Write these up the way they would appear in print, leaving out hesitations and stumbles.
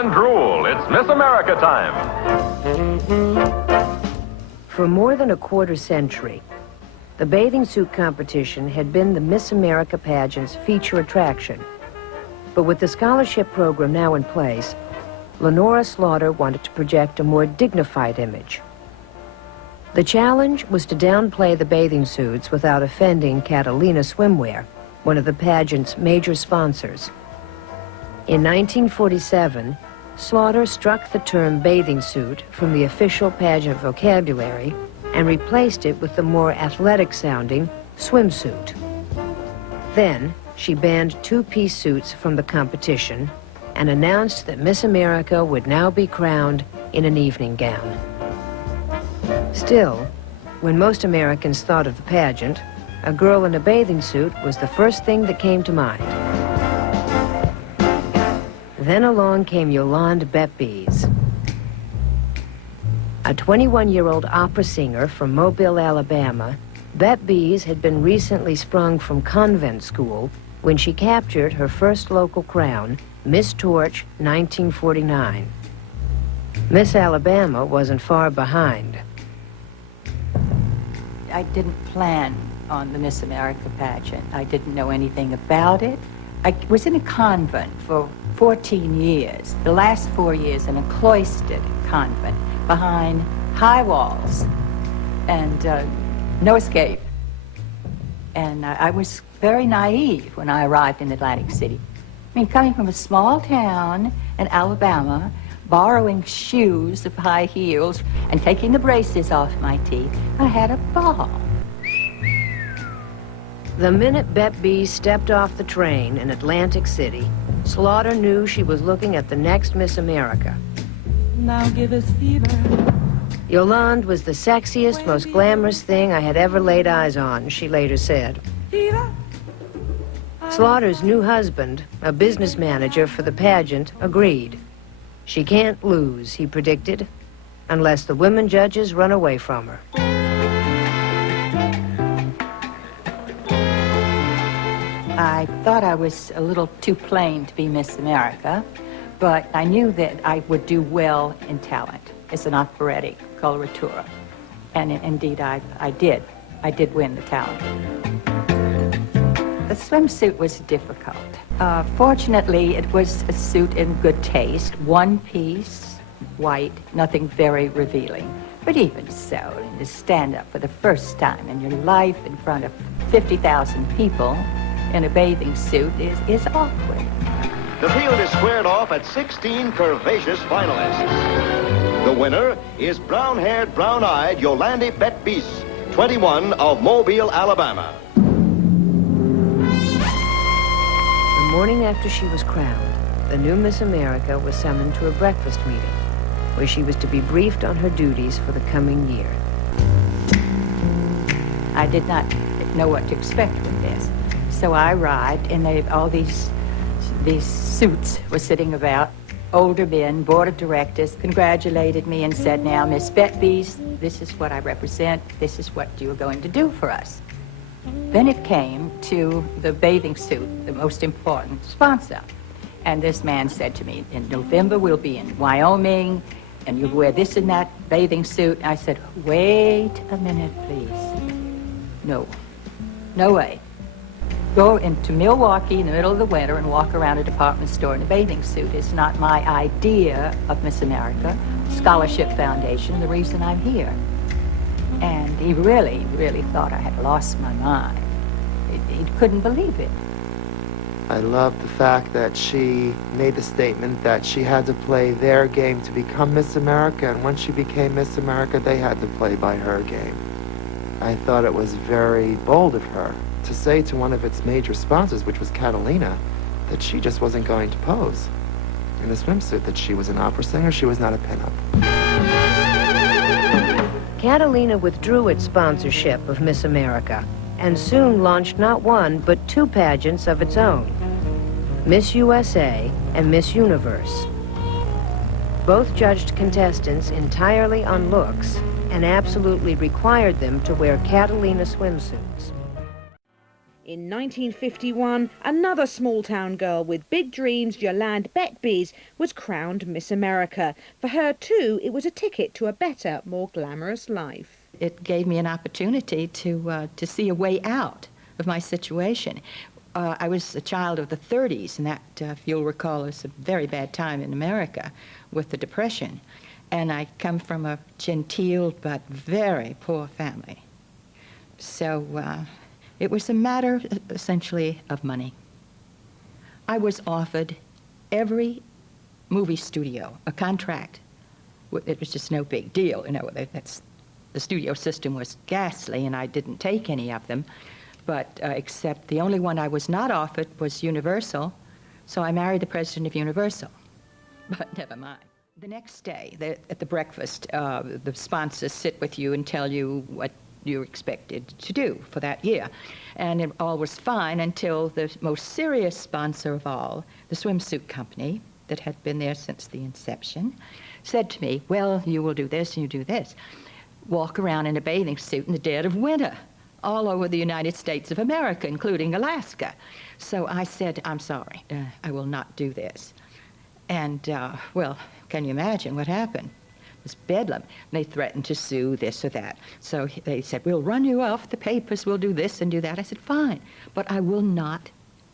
and drool. It's Miss America time. For more than a quarter century, the bathing suit competition had been the Miss America pageant's feature attraction. But with the scholarship program now in place, Lenora Slaughter wanted to project a more dignified image. The challenge was to downplay the bathing suits without offending Catalina Swimwear, one of the pageant's major sponsors. In 1947, Slaughter struck the term bathing suit from the official pageant vocabulary and replaced it with the more athletic-sounding swimsuit. Then, she banned two-piece suits from the competition and announced that Miss America would now be crowned in an evening gown. Still, when most Americans thought of the pageant, a girl in a bathing suit was the first thing that came to mind. Then along came Yolande Betbeze. A 21-year-old opera singer from Mobile, Alabama, Betbeze had been recently sprung from convent school when she captured her first local crown, Miss Torch 1949. Miss Alabama wasn't far behind. I didn't plan on the Miss America pageant. I didn't know anything about it. I was in a convent for 14 years, the last 4 years in a cloistered convent behind high walls and no escape. And I was very naive when I arrived in Atlantic City. I mean, coming from a small town in Alabama, borrowing shoes of high heels and taking the braces off my teeth, I had a ball. The minute Betbeze stepped off the train in Atlantic City, Slaughter knew she was looking at the next Miss America. Now give us fever. Yolande was the sexiest, most glamorous thing I had ever laid eyes on, she later said. Fever. Slaughter's new husband, a business manager for the pageant, agreed. She can't lose, he predicted, unless the women judges run away from her. I thought I was a little too plain to be Miss America, but I knew that I would do well in talent as an operatic coloratura. And indeed, I did. I did win the talent. The swimsuit was difficult. Fortunately, it was a suit in good taste, one piece, white, nothing very revealing. But even so, to stand up for the first time in your life in front of 50,000 people in a bathing suit is awkward. The field is squared off at 16 curvaceous finalists. The winner is brown-haired, brown-eyed Yolande Betbeze, 21 of Mobile, Alabama. The morning after she was crowned, the new Miss America was summoned to a breakfast meeting where she was to be briefed on her duties for the coming year. I did not know what to expect with this. So I arrived, and all these suits were sitting about. Older men, board of directors, congratulated me and said, now, Miss Betbeze, this is what I represent. This is what you are going to do for us. Then it came to the bathing suit, the most important sponsor. And this man said to me, in November, we'll be in Wyoming, and you'll wear this and that bathing suit. And I said, wait a minute, please. No way. Go into Milwaukee in the middle of the winter and walk around a department store in a bathing suit. It's not my idea of Miss America, Scholarship Foundation, the reason I'm here. And he really, really thought I had lost my mind. He couldn't believe it. I love the fact that she made the statement that she had to play their game to become Miss America, and once she became Miss America, they had to play by her game. I thought it was very bold of her to say to one of its major sponsors, which was Catalina, that she just wasn't going to pose in a swimsuit, that she was an opera singer, she was not a pinup. Catalina withdrew its sponsorship of Miss America and soon launched not one, but two pageants of its own, Miss USA and Miss Universe. Both judged contestants entirely on looks and absolutely required them to wear Catalina swimsuits. In 1951, another small-town girl with big dreams, Yolande Betbys, was crowned Miss America. For her, too, it was a ticket to a better, more glamorous life. It gave me an opportunity to see a way out of my situation. I was a child of the 30s, and that, if you'll recall, was a very bad time in America with the Depression. And I come from a genteel but very poor family. So it was a matter, essentially, of money. I was offered every movie studio a contract. It was just no big deal, you know. The studio system was ghastly, and I didn't take any of them. But except the only one I was not offered was Universal, so I married the president of Universal. But never mind. The next day, at the breakfast, the sponsors sit with you and tell you what you're expected to do for that year. And it all was fine until the most serious sponsor of all, the swimsuit company that had been there since the inception, said to me, well, you will do this and you do this. Walk around in a bathing suit in the dead of winter, all over the United States of America, including Alaska. So I said, I'm sorry, I will not do this. And, well, can you imagine what happened? It was bedlam. They threatened to sue this or that. So they said, we'll run you off the papers, we'll do this and do that. I said, fine, but I will not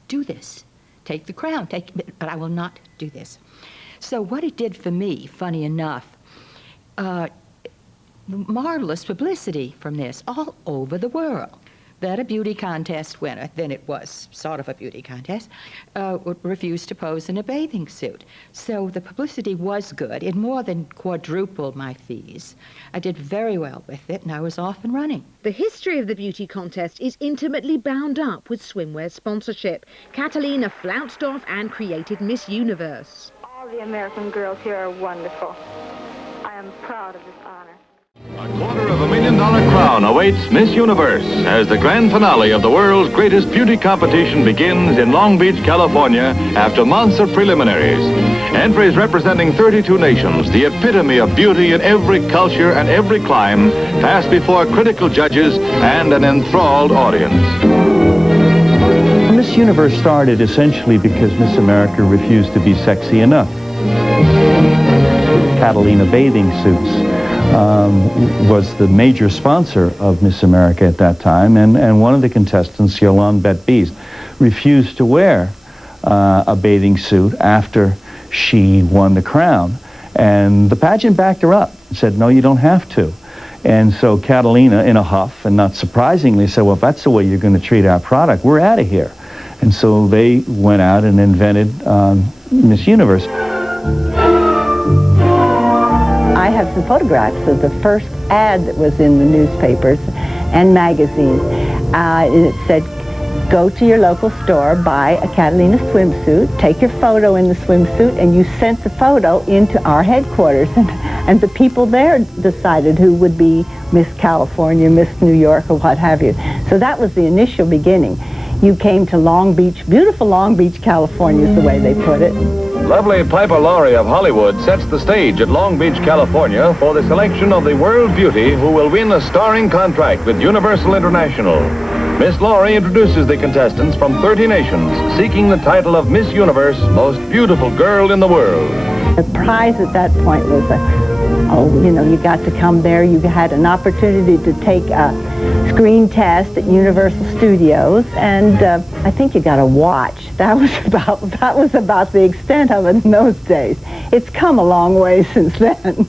do this. Take the crown, but I will not do this. So what it did for me, funny enough, marvelous publicity from this all over the world. That a beauty contest winner, then it was sort of a beauty contest, refused to pose in a bathing suit. So the publicity was good. It more than quadrupled my fees. I did very well with it, and I was off and running. The history of the beauty contest is intimately bound up with swimwear sponsorship. Catalina flounced off and created Miss Universe. All the American girls here are wonderful. I am proud of this honor. $250,000 crown awaits Miss Universe as the grand finale of the world's greatest beauty competition begins in Long Beach, California, after months of preliminaries. Entries representing 32 nations, the epitome of beauty in every culture and every clime, pass before critical judges and an enthralled audience. Miss Universe started essentially because Miss America refused to be sexy enough. Catalina bathing suits was the major sponsor of Miss America at that time, and one of the contestants, Yolande Betbys, refused to wear a bathing suit after she won the crown. And the pageant backed her up and said, no, you don't have to. And so Catalina, in a huff, and not surprisingly, said, well, if that's the way you're going to treat our product, we're out of here. And so they went out and invented Miss Universe. I have some photographs of the first ad that was in the newspapers and magazines. It said, go to your local store, buy a Catalina swimsuit, take your photo in the swimsuit, and you sent the photo into our headquarters. And the people there decided who would be Miss California, Miss New York, or what have you. So that was the initial beginning. You came to Long Beach, beautiful Long Beach, California is the way they put it. Lovely Piper Laurie of Hollywood sets the stage at Long Beach, California for the selection of the world beauty who will win a starring contract with Universal International. Miss Laurie introduces the contestants from 30 nations, seeking the title of Miss Universe, most beautiful girl in the world. The prize at that point was you got to come there. You had an opportunity to take a screen test at Universal Studios, and I think you got a watch. That was about the extent of it in those days. It's come a long way since then.